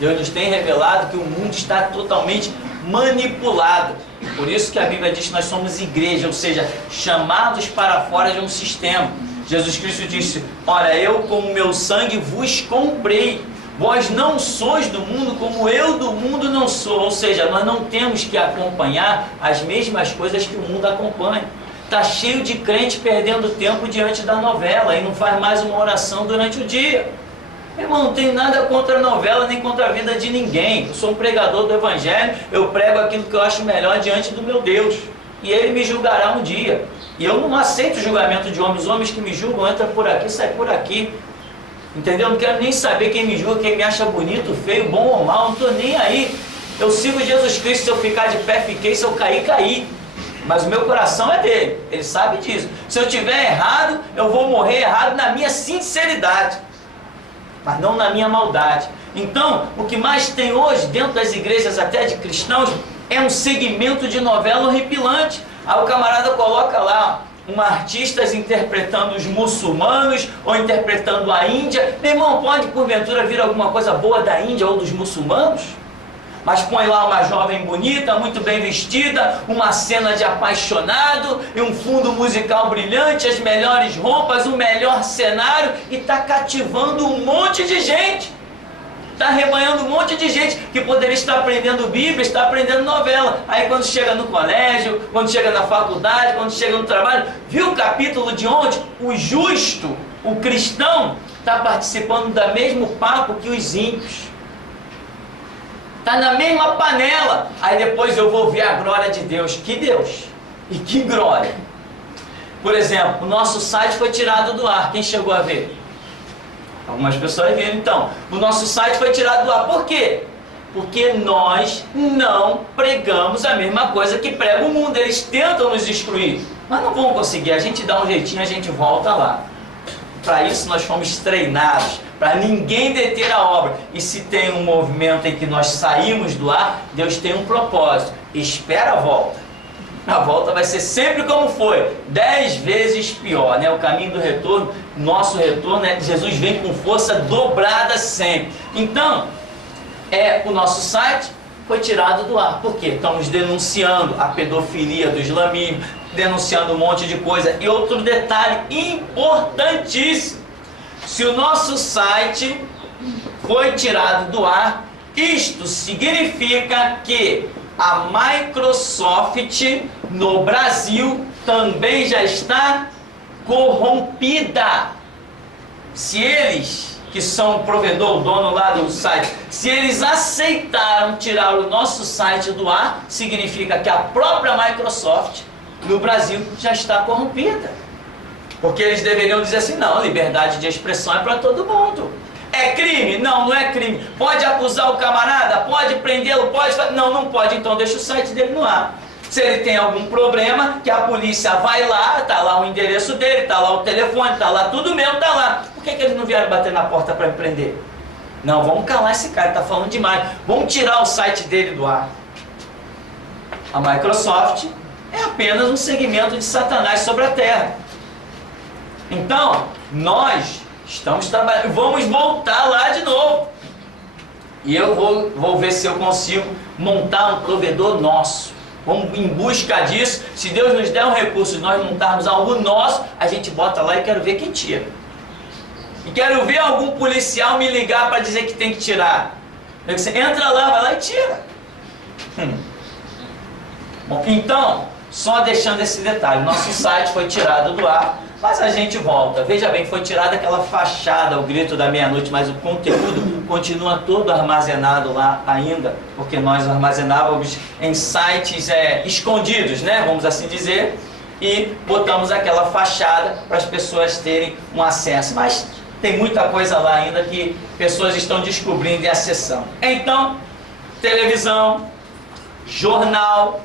Deus nos tem revelado que o mundo está totalmente manipulado. Por isso que a Bíblia diz que nós somos igreja, ou seja, chamados para fora de um sistema. Jesus Cristo disse, olha, eu com o meu sangue vos comprei. Vós não sois do mundo como eu do mundo não sou. Ou seja, nós não temos que acompanhar as mesmas coisas que o mundo acompanha. Está cheio de crente perdendo tempo diante da novela e não faz mais uma oração durante o dia. Meu irmão, não tenho nada contra a novela nem contra a vida de ninguém. Eu sou um pregador do Evangelho, eu prego aquilo que eu acho melhor diante do meu Deus. E Ele me julgará um dia. E eu não aceito o julgamento de homens. Os homens que me julgam entram por aqui, saem por aqui. Entendeu? Não quero nem saber quem me julga, quem me acha bonito, feio, bom ou mal. Não estou nem aí. Eu sigo Jesus Cristo. Se eu ficar de pé, fiquei. Se eu cair, caí. Mas o meu coração é dele. Ele sabe disso. Se eu tiver errado, eu vou morrer errado na minha sinceridade, mas não na minha maldade. Então, o que mais tem hoje, dentro das igrejas até de cristãos, é um segmento de novela horripilante. Aí o camarada coloca lá uma artista interpretando os muçulmanos ou interpretando a Índia. Meu irmão, pode porventura vir alguma coisa boa da Índia ou dos muçulmanos? Mas põe lá uma jovem bonita, muito bem vestida, uma cena de apaixonado e um fundo musical brilhante, as melhores roupas, o melhor cenário, e está cativando um monte de gente. Está arrebanhando um monte de gente que poderia estar aprendendo Bíblia, está aprendendo novela. Aí quando chega no colégio, quando chega na faculdade, quando chega no trabalho, viu o capítulo de onde o justo, o cristão, está participando do mesmo papo que os ímpios. Está na mesma panela. Aí depois eu vou ver a glória de Deus. Que Deus! E que glória! Por exemplo, o nosso site foi tirado do ar. Quem chegou a ver? Algumas pessoas viram. Então, o nosso site foi tirado do ar. Por quê? Porque nós não pregamos a mesma coisa que prega o mundo. Eles tentam nos excluir, mas não vão conseguir. A gente dá um jeitinho, a gente volta lá. Para isso nós fomos treinados, para ninguém deter a obra. E se tem um movimento em que nós saímos do ar, Deus tem um propósito. Espera a volta. A volta vai ser sempre como foi, 10 vezes pior, né? O caminho do retorno, nosso retorno, Jesus vem com força dobrada sempre. Então, o nosso site foi tirado do ar. Por quê? Estamos denunciando a pedofilia do islamismo, denunciando um monte de coisa. E outro detalhe importantíssimo: se o nosso site foi tirado do ar, isto significa que a Microsoft no Brasil também já está corrompida. Se eles que são o provedor, o dono lá do site, se eles aceitaram tirar o nosso site do ar, significa que a própria Microsoft no Brasil já está corrompida. Porque eles deveriam dizer assim, não, liberdade de expressão é para todo mundo. É crime? Não, não é crime. Pode acusar o camarada? Pode prendê-lo? Pode? Não, não pode, então deixa o site dele no ar. Se ele tem algum problema, que a polícia vai lá, tá lá o endereço dele, tá lá o telefone, tá lá tudo meu, tá lá. Por que eles não vieram bater na porta para me prender? Não, vamos calar esse cara, tá falando demais. Vamos tirar o site dele do ar. A Microsoft é apenas um segmento de Satanás sobre a terra. Então, nós estamos trabalhando, vamos voltar lá de novo. E eu vou ver se eu consigo montar um provedor nosso. Vamos em busca disso. Se Deus nos der um recurso e nós montarmos algo nosso, a gente bota lá e quero ver quem tira. E quero ver algum policial me ligar para dizer que tem que tirar. Você entra lá, vai lá e tira. Bom, então, só deixando esse detalhe, nosso site foi tirado do ar, mas a gente volta. Veja bem, foi tirada aquela fachada, o grito da meia-noite, mas o conteúdo continua todo armazenado lá ainda, porque nós armazenávamos em sites escondidos, né, vamos assim dizer, e botamos aquela fachada para as pessoas terem um acesso. Mas tem muita coisa lá ainda que pessoas estão descobrindo e acessando. Então, televisão, jornal.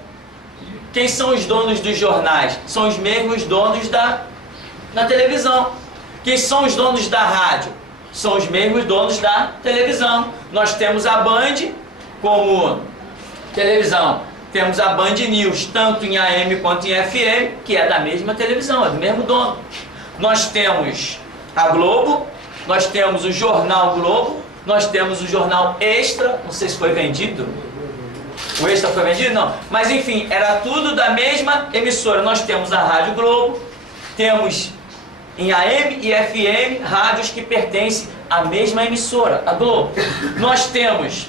Quem são os donos dos jornais? São os mesmos donos da televisão. Quem são os donos da rádio? São os mesmos donos da televisão. Nós temos a Band como televisão. Temos a Band News, tanto em AM quanto em FM, que é da mesma televisão, é do mesmo dono. Nós temos a Globo, nós temos o Jornal Globo, nós temos o Jornal Extra, não sei se foi vendido. O Extra foi vendido? Não. Mas enfim, era tudo da mesma emissora. Nós temos a Rádio Globo, temos em AM e FM rádios que pertencem à mesma emissora, a Globo. Nós temos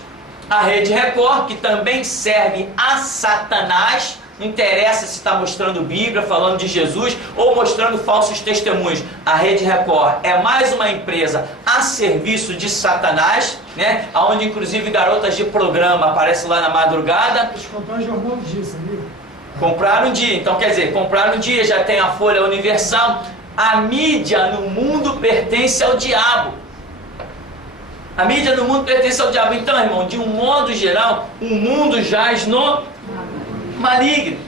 a Rede Record, que também serve a Satanás. Não interessa se está mostrando Bíblia, falando de Jesus ou mostrando falsos testemunhos. A Rede Record é mais uma empresa a serviço de Satanás, né? Onde inclusive garotas de programa aparecem lá na madrugada. Eles compraram o Jornal do Dia, sabia? Compraram um dia, então quer dizer, compraram um dia, já tem a Folha Universal. A mídia no mundo pertence ao diabo. A mídia no mundo pertence ao diabo. Então, irmão, de um modo geral, o mundo jaz no maligno.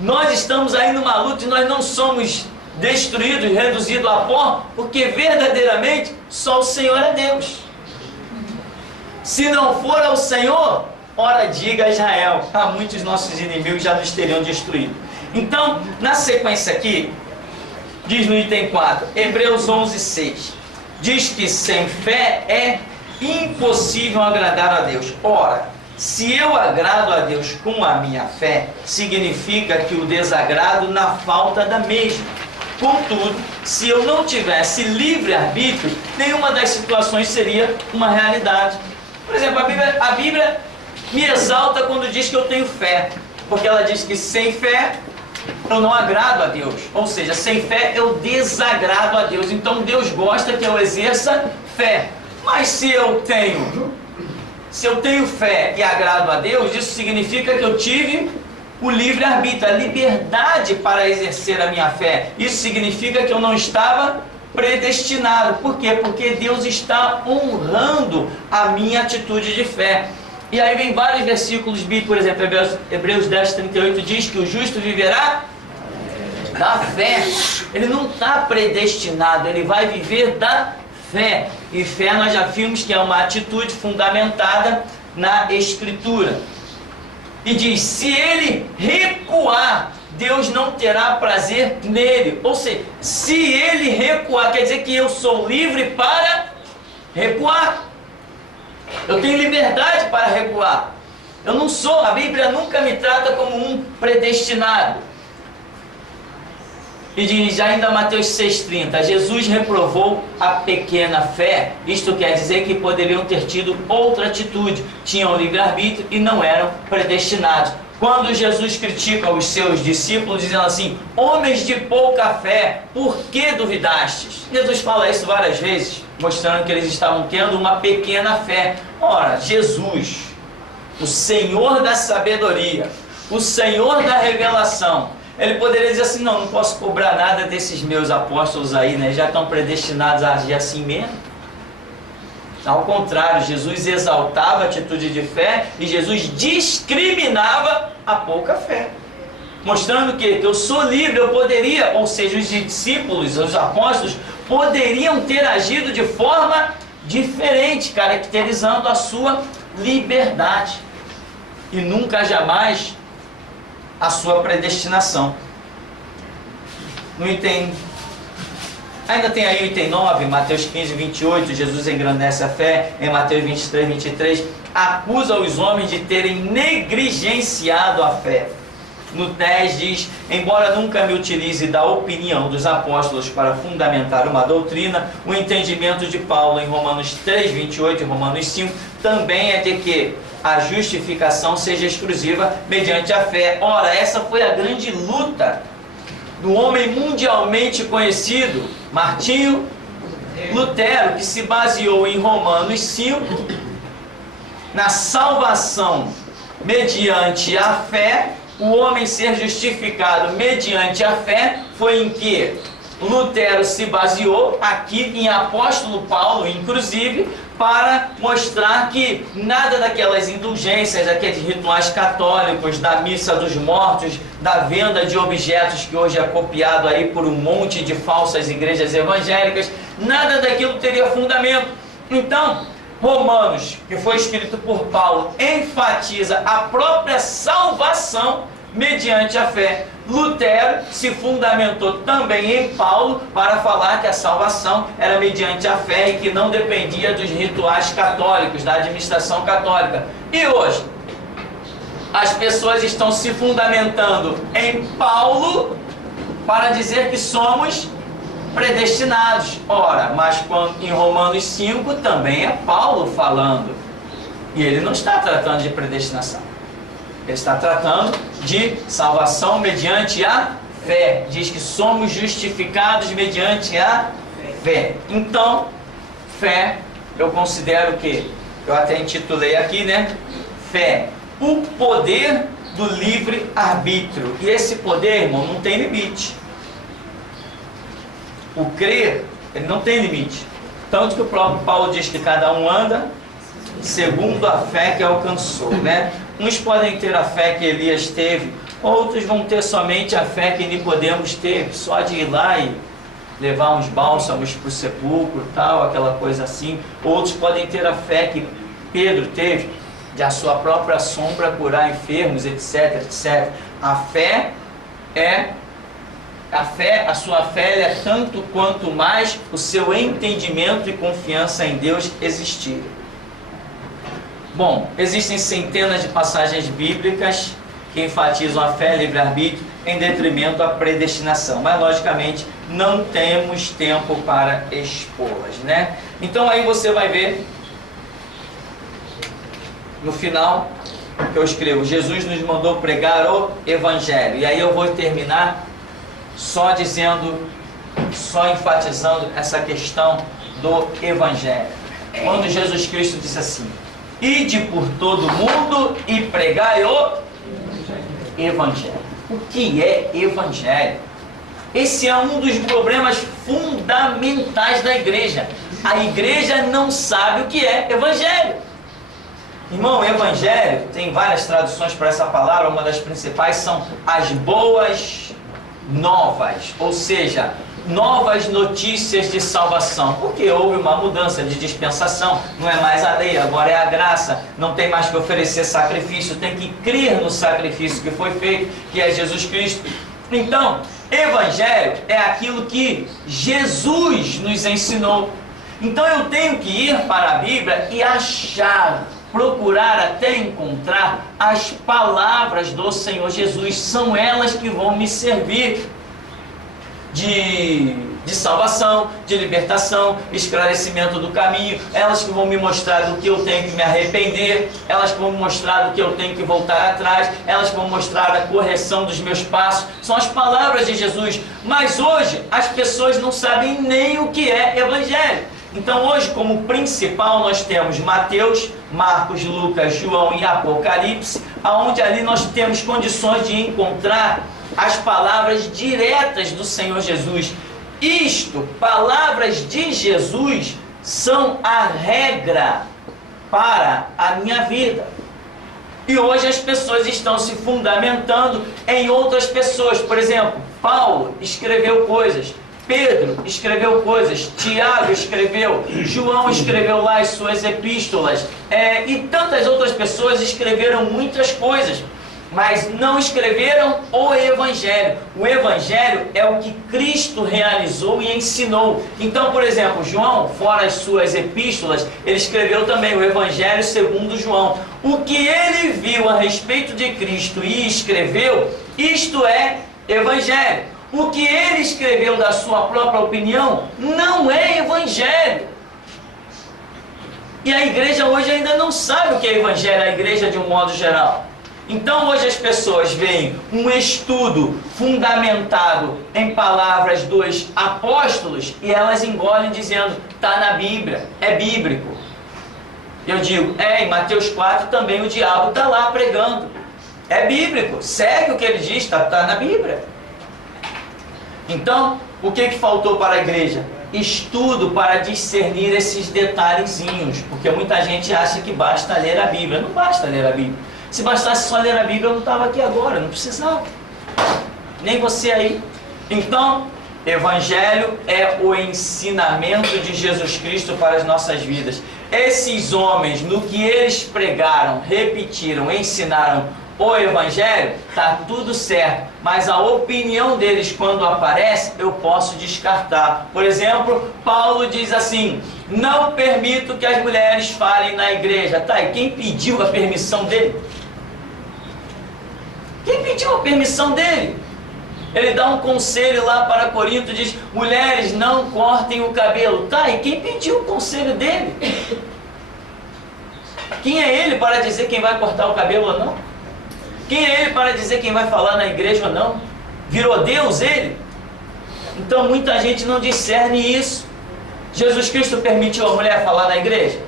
Nós estamos aí numa luta e nós não somos destruídos, reduzidos a pó, porque verdadeiramente só o Senhor é Deus. Se não for ao Senhor, ora diga a Israel, há muitos nossos inimigos já nos teriam destruído. Então, na sequência aqui, diz no item 4, Hebreus 11:6, diz que sem fé é impossível agradar a Deus. Ora, se eu agrado a Deus com a minha fé, significa que o desagrado na falta da mesma. Contudo, se eu não tivesse livre-arbítrio, nenhuma das situações seria uma realidade. Por exemplo, a Bíblia me exalta quando diz que eu tenho fé, porque ela diz que sem fé eu não agrado a Deus. Ou seja, sem fé eu desagrado a Deus. Então Deus gosta que eu exerça fé. Mas se eu tenho fé e agrado a Deus, isso significa que eu tive o livre-arbítrio, a liberdade para exercer a minha fé. Isso significa que eu não estava predestinado. Por quê? Porque Deus está honrando a minha atitude de fé. E aí vem vários versículos bíblicos, por exemplo, Hebreus 10:38 diz que o justo viverá da fé. Ele não está predestinado, ele vai viver da fé. E fé nós já vimos que é uma atitude fundamentada na Escritura. E diz, se ele recuar, Deus não terá prazer nele. Ou seja, se ele recuar, quer dizer que eu sou livre para recuar. Eu tenho liberdade para recuar. Eu não sou, a Bíblia nunca me trata como um predestinado. E diz ainda Mateus 6,30, Jesus reprovou a pequena fé. Isto quer dizer que poderiam ter tido outra atitude. Tinham livre-arbítrio e não eram predestinados. Quando Jesus critica os seus discípulos, dizendo assim: homens de pouca fé, por que duvidastes? Jesus fala isso várias vezes, mostrando que eles estavam tendo uma pequena fé. Ora, Jesus, o Senhor da sabedoria, o Senhor da revelação, ele poderia dizer assim: não posso cobrar nada desses meus apóstolos aí, né? Já estão predestinados a agir assim mesmo. Ao contrário, Jesus exaltava a atitude de fé e Jesus discriminava a pouca fé, mostrando que eu sou livre, eu poderia, ou seja, os discípulos, os apóstolos, poderiam ter agido de forma diferente, caracterizando a sua liberdade e nunca jamais a sua predestinação. Não entende? Ainda tem aí o item 9, Mateus 15, 28, Jesus engrandece a fé. Em Mateus 23, 23, acusa os homens de terem negligenciado a fé. No 10 diz: embora nunca me utilize da opinião dos apóstolos para fundamentar uma doutrina, o entendimento de Paulo em Romanos 3, 28 e Romanos 5 também é de que a justificação seja exclusiva mediante a fé. Ora, essa foi a grande luta do homem mundialmente conhecido, Martinho Lutero, que se baseou em Romanos 5, na salvação mediante a fé. O homem ser justificado mediante a fé foi em que Lutero se baseou, aqui em apóstolo Paulo, inclusive, para mostrar que nada daquelas indulgências, daqueles rituais católicos, da missa dos mortos, da venda de objetos que hoje é copiado aí por um monte de falsas igrejas evangélicas, nada daquilo teria fundamento. Então, Romanos, que foi escrito por Paulo, enfatiza a própria salvação mediante a fé. Lutero se fundamentou também em Paulo para falar que a salvação era mediante a fé e que não dependia dos rituais católicos, da administração católica. E hoje, as pessoas estão se fundamentando em Paulo para dizer que somos predestinados. Ora, mas quando, em Romanos 5 também é Paulo falando. E ele não está tratando de predestinação. Ele está tratando de salvação mediante a fé. Diz que somos justificados mediante a fé. Então, fé, eu considero que, eu até intitulei aqui, né? Fé, o poder do livre-arbítrio. E esse poder, irmão, não tem limite. O crer, ele não tem limite. Tanto que o próprio Paulo diz que cada um anda segundo a fé que alcançou, né? Uns podem ter a fé que Elias teve, outros vão ter somente a fé que Nicodemos teve, só de ir lá e levar uns bálsamos para o sepulcro, tal, aquela coisa assim. Outros podem ter a fé que Pedro teve, de a sua própria sombra curar enfermos, etc, etc. A sua fé é tanto quanto mais o seu entendimento e confiança em Deus existirem. Bom, existem centenas de passagens bíblicas que enfatizam a fé e livre-arbítrio em detrimento da predestinação, mas logicamente não temos tempo para expô-las, né? Então aí você vai ver no final que eu escrevo: Jesus nos mandou pregar o Evangelho. E aí eu vou terminar só enfatizando essa questão do Evangelho. Quando Jesus Cristo disse assim: ide por todo mundo e pregai o Evangelho. O que é Evangelho? Esse é um dos problemas fundamentais da igreja. A igreja não sabe o que é Evangelho. Irmão, Evangelho tem várias traduções para essa palavra. Uma das principais são as boas novas, ou seja, novas notícias de salvação, porque houve uma mudança de dispensação, não é mais a lei, agora é a graça, não tem mais que oferecer sacrifício, tem que crer no sacrifício que foi feito, que é Jesus Cristo. Então, Evangelho é aquilo que Jesus nos ensinou. Então eu tenho que ir para a Bíblia e achar, procurar até encontrar as palavras do Senhor Jesus. São elas que vão me servir de de salvação, de libertação, esclarecimento do caminho, elas que vão me mostrar do que eu tenho que me arrepender, elas que vão me mostrar do que eu tenho que voltar atrás, elas que vão mostrar a correção dos meus passos, são as palavras de Jesus. Mas hoje as pessoas não sabem nem o que é evangelho. Então hoje, como principal, nós temos Mateus, Marcos, Lucas, João e Apocalipse, onde ali nós temos condições de encontrar as palavras diretas do Senhor Jesus. Isto, palavras de Jesus, são a regra para a minha vida. E hoje as pessoas estão se fundamentando em outras pessoas. Por exemplo, Paulo escreveu coisas, Pedro escreveu coisas, Tiago escreveu, João escreveu lá as suas epístolas, e tantas outras pessoas escreveram muitas coisas, mas não escreveram o Evangelho. O Evangelho é o que Cristo realizou e ensinou. Então, por exemplo, João, fora as suas epístolas, ele escreveu também o Evangelho segundo João. O que ele viu a respeito de Cristo e escreveu, isto é Evangelho. O que ele escreveu da sua própria opinião não é Evangelho. E a igreja hoje ainda não sabe o que é Evangelho, a igreja de um modo geral. Então hoje as pessoas veem um estudo fundamentado em palavras dos apóstolos e elas engolem dizendo, está na Bíblia, é bíblico. Eu digo, em Mateus 4 também o diabo está lá pregando. É bíblico, segue o que ele diz, está na Bíblia. Então, o que faltou para a igreja? Estudo para discernir esses detalhezinhos, porque muita gente acha que basta ler a Bíblia. Não basta ler a Bíblia. Se bastasse só ler a Bíblia, eu não estava aqui agora, não precisava. Nem você aí. Então, Evangelho é o ensinamento de Jesus Cristo para as nossas vidas. Esses homens, no que eles pregaram, repetiram, ensinaram o Evangelho, está tudo certo. Mas a opinião deles, quando aparece, eu posso descartar. Por exemplo, Paulo diz assim, não permito que as mulheres falem na igreja. Tá, e quem pediu a permissão dele? Quem pediu a permissão dele? Ele dá um conselho lá para Corinto, diz, mulheres, não cortem o cabelo. Tá, e quem pediu o conselho dele? Quem é ele para dizer quem vai cortar o cabelo ou não? Quem é ele para dizer quem vai falar na igreja ou não? Virou Deus ele? Então muita gente não discerne isso. Jesus Cristo permitiu a mulher falar na igreja?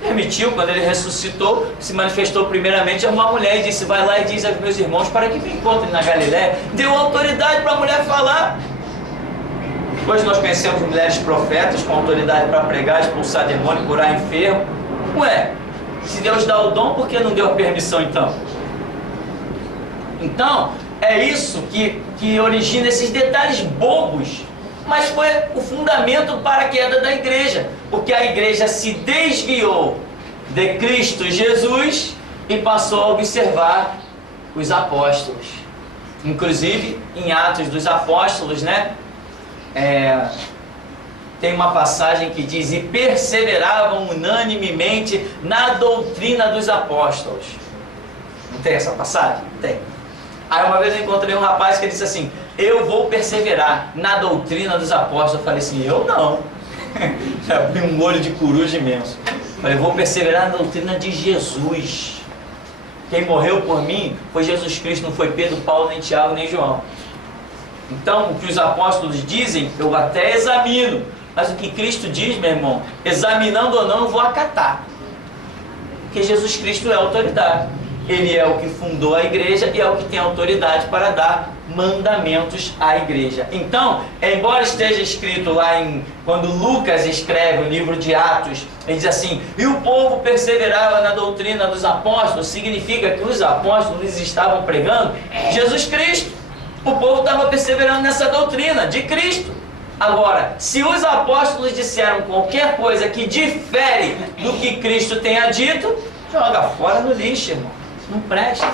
Permitiu, quando ele ressuscitou, se manifestou primeiramente a uma mulher e disse, vai lá e diz aos meus irmãos para que me encontrem na Galiléia. Deu autoridade para a mulher falar. Hoje nós conhecemos mulheres profetas com autoridade para pregar, expulsar demônio, curar enfermo. Ué, se Deus dá o dom, por que não deu a permissão então? Então, é isso que origina esses detalhes bobos. Mas foi o fundamento para a queda da igreja, porque a igreja se desviou de Cristo Jesus e passou a observar os apóstolos. Inclusive, em Atos dos Apóstolos, né? Tem uma passagem que diz, e perseveravam unanimemente na doutrina dos apóstolos. Não tem essa passagem? Tem. Aí uma vez eu encontrei um rapaz que disse assim, eu vou perseverar na doutrina dos apóstolos. Eu falei assim, eu não. Já abri um olho de coruja imenso. Eu falei, vou perseverar na doutrina de Jesus. Quem morreu por mim foi Jesus Cristo, não foi Pedro, Paulo, nem Tiago, nem João. Então, o que os apóstolos dizem, eu até examino. Mas o que Cristo diz, meu irmão, examinando ou não, eu vou acatar. Porque Jesus Cristo é a autoridade. Ele é o que fundou a igreja e é o que tem autoridade para dar mandamentos à igreja. Então, embora esteja escrito lá quando Lucas escreve o livro de Atos, ele diz assim, e o povo perseverava na doutrina dos apóstolos, significa que os apóstolos estavam pregando Jesus Cristo. O povo estava perseverando nessa doutrina de Cristo. Agora, se os apóstolos disseram qualquer coisa que difere do que Cristo tenha dito, joga fora no lixo, irmão. Não presta.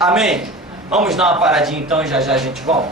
Amém? Vamos dar uma paradinha então e já já a gente volta.